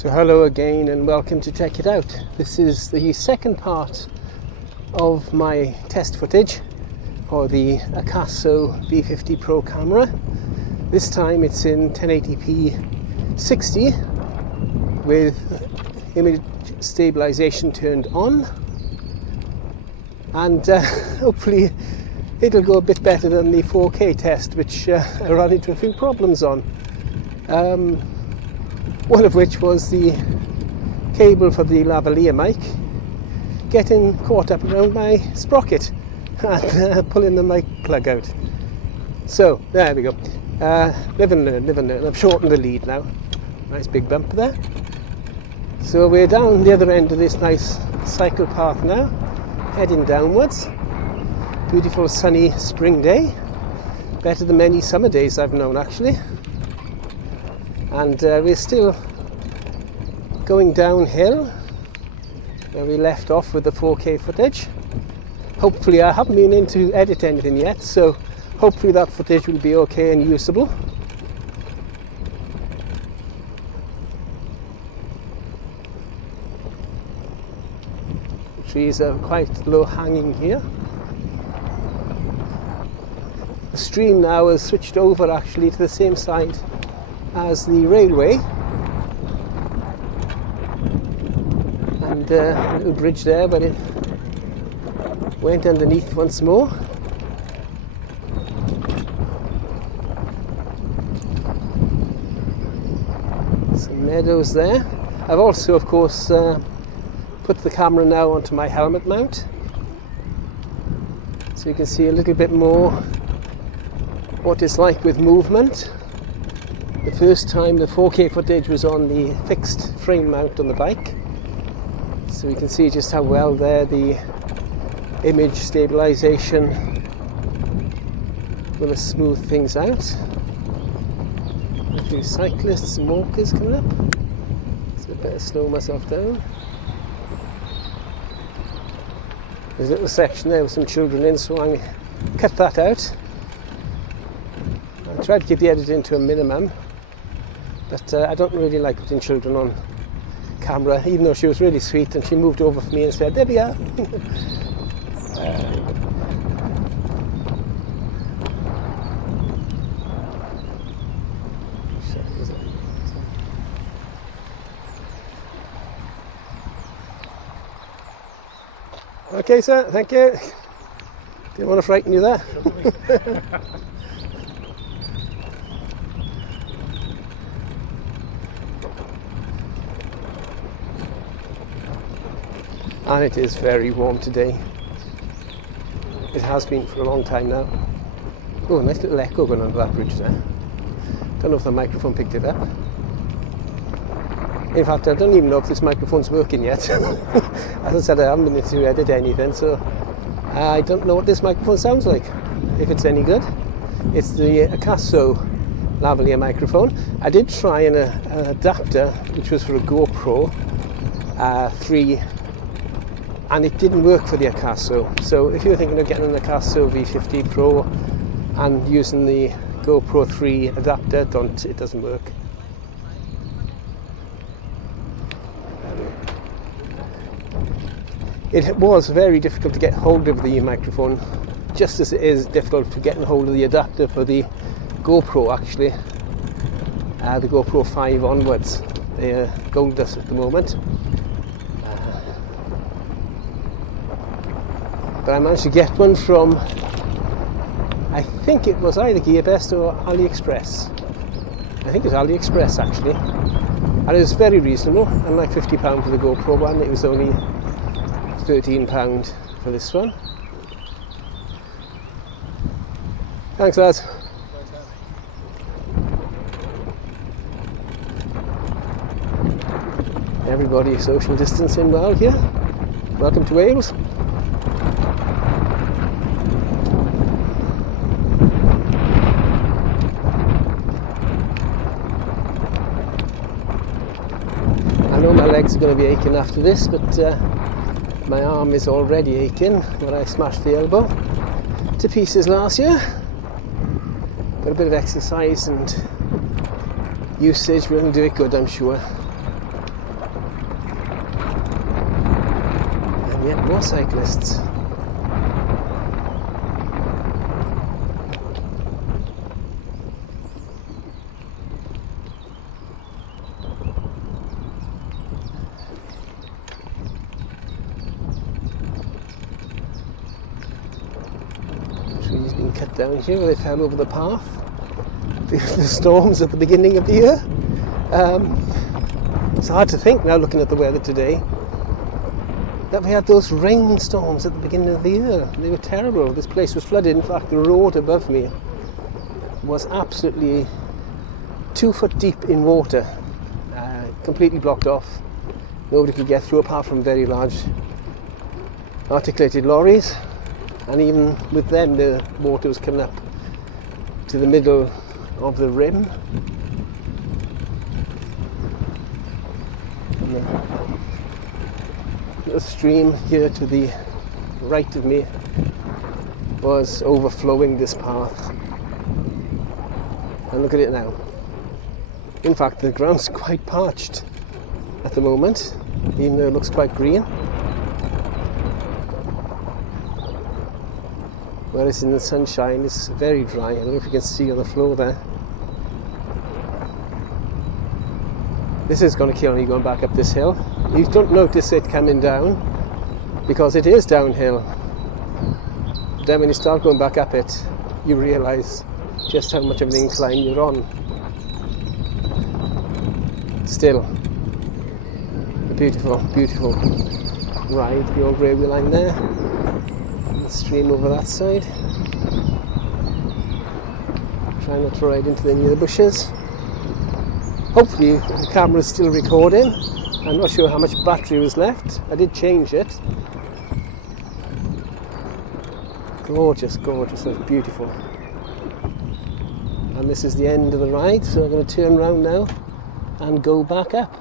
So hello again and welcome to Check It Out. This is the second part of my test footage for the Akaso V50 Pro camera. This time it's in 1080p 60 with image stabilization turned on, and hopefully it'll go a bit better than the 4K test, which I ran into a few problems on. One of which was the cable for the Lavaliere mic getting caught up around my sprocket and pulling the mic plug out. So there we go. Live and learn. I've shortened the lead now. Nice big bump there. So we're down the other end of this nice cycle path now, heading downwards. Beautiful sunny spring day, better than many summer days I've known actually. And we're still going downhill where we left off with the 4K footage. Hopefully, I haven't been in to edit anything yet, so hopefully that footage will be okay and usable. The trees are quite low hanging here. The stream now has switched over actually to the same side as the railway, and a little bridge there, but it went underneath once more. Some meadows there. I've also of course put the camera now onto my helmet mount, so you can see a little bit more what it's like with movement. The first time the 4K footage was on the fixed frame mount on the bike, so you can see just how well there the image stabilization will smooth things out. A few cyclists and walkers coming up, so I better slow myself down. There's a little section there with some children in, so I'm going to cut that out. I tried to keep the editing to a minimum, but I don't really like putting children on camera, even though she was really sweet and she moved over for me and said, "There we are." Okay, sir, thank you. Didn't want to frighten you there. And it is very warm today. It has been for a long time now. Oh, a nice little echo going under that bridge there. Don't know if the microphone picked it up. In fact, I don't even know if this microphone's working yet. As I said, I haven't been to edit anything, so I don't know what this microphone sounds like, if it's any good. It's the Akaso Lavaliere microphone. I did try an adapter, which was for a GoPro 3, and it didn't work for the Akaso. So if you're thinking of getting an Akaso V50 Pro and using the GoPro 3 adapter, don't, it doesn't work. It was very difficult to get hold of the microphone, just as it is difficult for getting hold of the adapter for the GoPro actually. The GoPro 5 onwards. They're gold dust at the moment. But I managed to get one from, I think it was either GearBest or AliExpress. I think it was AliExpress actually. And it was very reasonable. Unlike £50 for the GoPro one, it was only £13 for this one. Thanks, lads. Everybody social distancing well here. Welcome to Wales. I know my legs are going to be aching after this, but my arm is already aching where I smashed the elbow to pieces last year. But a bit of exercise and usage will do it good, I'm sure. And yet more cyclists. Trees being cut down here where they fell over the path. The storms at the beginning of the year. It's hard to think now, looking at the weather today, that we had those rainstorms at the beginning of the year. They were terrible. This place was flooded. In fact, the road above me was absolutely 2 foot deep in water, completely blocked off. Nobody could get through apart from very large articulated lorries, and even with them the water was coming up to the middle of the rim. And the stream here to the right of me was overflowing this path, and look at it now. In fact, the ground's quite parched at the moment, even though it looks quite green. Whereas in the sunshine it's very dry. I don't know if you can see on the floor there. This is going to kill me going back up this hill. You don't notice it coming down because it is downhill. But then when you start going back up it, you realise just how much of an incline you're on. Still, a beautiful, beautiful ride, the old railway line there. The stream over that side. Trying not to ride into any of the bushes. Hopefully the camera is still recording. I'm not sure how much battery was left. I did change it. Gorgeous, gorgeous, that's beautiful. And this is the end of the ride, so I'm going to turn around now and go back up.